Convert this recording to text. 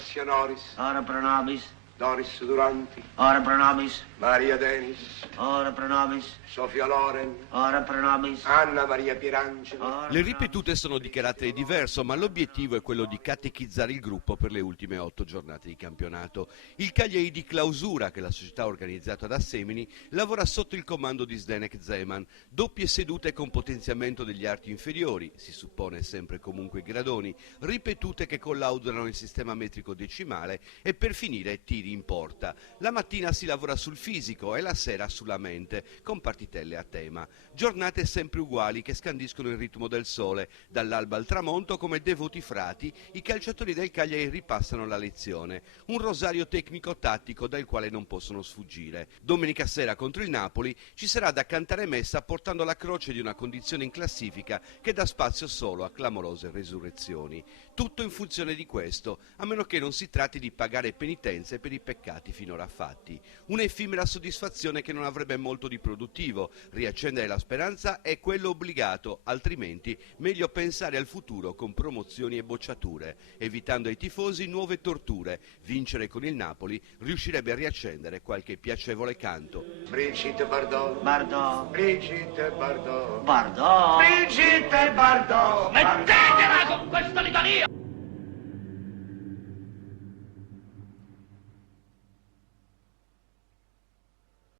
Assia Noris, ora pro nobis, Doris Duranti, ora pro nobis, Maria Denis, ora pro nobis, Sofia Loren, ora pro nobis, Anna Maria Pierangelo. Le ripetute sono di carattere diverso, ma l'obiettivo è quello di catechizzare il gruppo per le ultime 8 giornate di campionato. Il Cagliari di Clausura, che la società organizzata da Semini, lavora sotto il comando di Zdenek Zeman. Doppie sedute con potenziamento degli arti inferiori, si suppone sempre e comunque i gradoni, ripetute che collaudano il sistema metrico decimale e per finire tiri in porta. La mattina si lavora sul fisico e la sera sulla mente, con partitelle a tema. Giornate sempre uguali che scandiscono il ritmo del sole. Dall'alba al tramonto, come devoti frati, i calciatori del Cagliari ripassano la lezione. Un rosario tecnico-tattico dal quale non possono sfuggire. Domenica sera contro il Napoli ci sarà da cantare messa portando la croce di una condizione in classifica che dà spazio solo a clamorose resurrezioni. Tutto in funzione di questo, a meno che non si tratti di pagare penitenze per i peccati finora fatti. Un'effimera soddisfazione che non avrebbe molto di produttivo. Riaccendere la speranza è quello obbligato, altrimenti meglio pensare al futuro con promozioni e bocciature, evitando ai tifosi nuove torture. Vincere con il Napoli riuscirebbe a riaccendere qualche piacevole canto. Brigitte Bardot, Bardot, Brigitte Bardot, Bardot, Brigitte Bardot. Smettetela con questa litania!